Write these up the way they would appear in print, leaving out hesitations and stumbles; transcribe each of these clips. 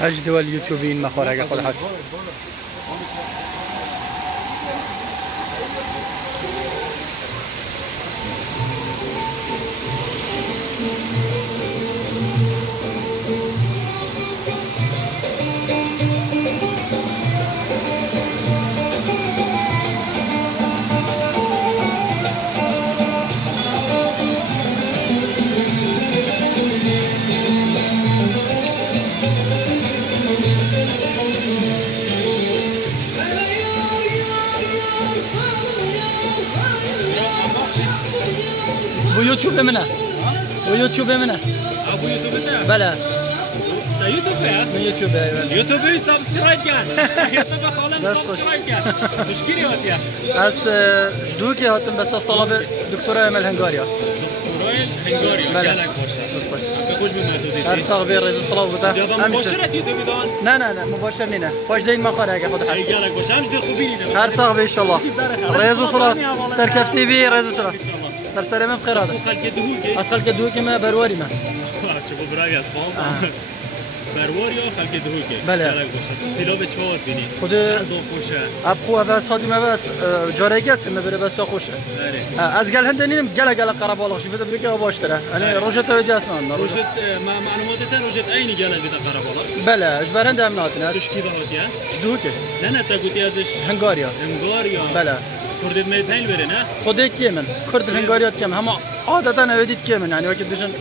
اجد واليوتيوبين مخارج خود حسب bu YouTube منه bu YouTube منه ابو يوتيوب انت بله ده يوتيوب يا يوتيوب ايوه يوتيوب سبسكرايب كان يوتيوب خالص سبسكرايب كان مشكله هات يا از دوکی هاتم بس از طلب دکتر امل هنگاریا رويل هنغاريا بله بس باش هر ساق بیر رئیس صلاح بوده جواب مباشرت يوتيوب دان نه مباشر نینه باش دین مخاره اگه خود حد يالك باش همش دير خوبيني هر ساق ان شاء الله رئیس صلاح سرکفتی بی رئیس صلاح در سلامت بخیر هذا خلق دهوكي از خلق دوکی ما برواری ما شوفوا براي اسباب بروريا خلق دهوكي بله سیلاب چهار بینی خود دو خوشه اب خو بس هادی ما بس جارگت ما بره بس خوشه از گل هندنیم گل قربالاق شي بده بريكه باشتره انا روجت ودي اسنان روجت ما معلوماتته روجت عيني قال بده قربالاق بله اجبر هند امناتنا ايش كده هاتيا دوكه نه تا قلتي ازش هنغاريا بله كردت ما يتنيل برنا خودت كيمن كرد هنغاريات كم هم عادة اوديت كيمن يعني وقت بيجن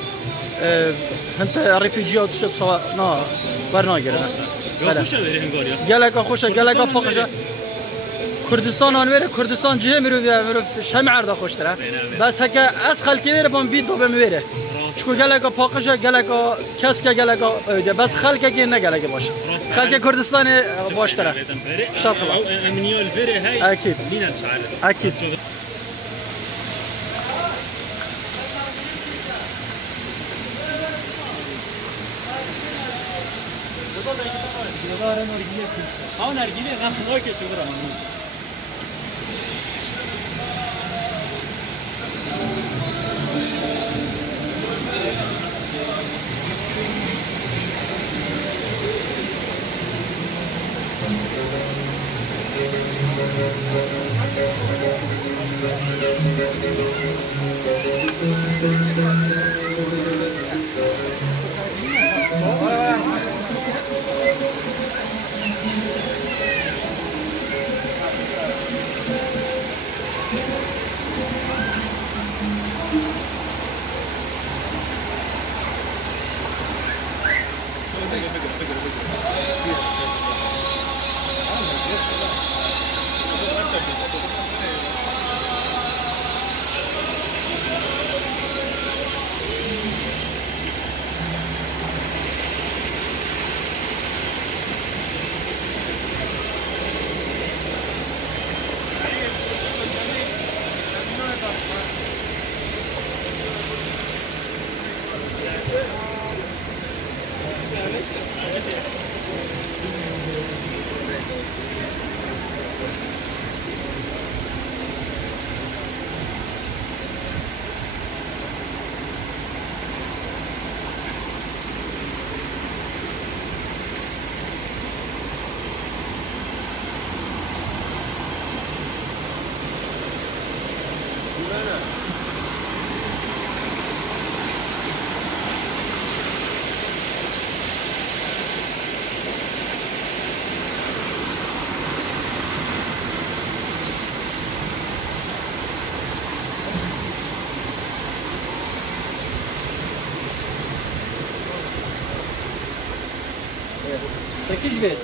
انت ريفيجيات شو سوا نا برناگره بله خوشه بری هنگاریا گلک خوشه گلک فوقشه کردستان آنوره کردستان جه میرو شم عرضه خوشتره بس هک از خلکی میره بام بید دوباره میره چکو گلک پاکشه گلک کس که گلک بس خلک که نه گلک باشه خلک کردستان باشتره شاء الله امنيول بری هاي اكيد لينا نشعل اكيد ها نرگیله نه نوک شورا تكيش بيت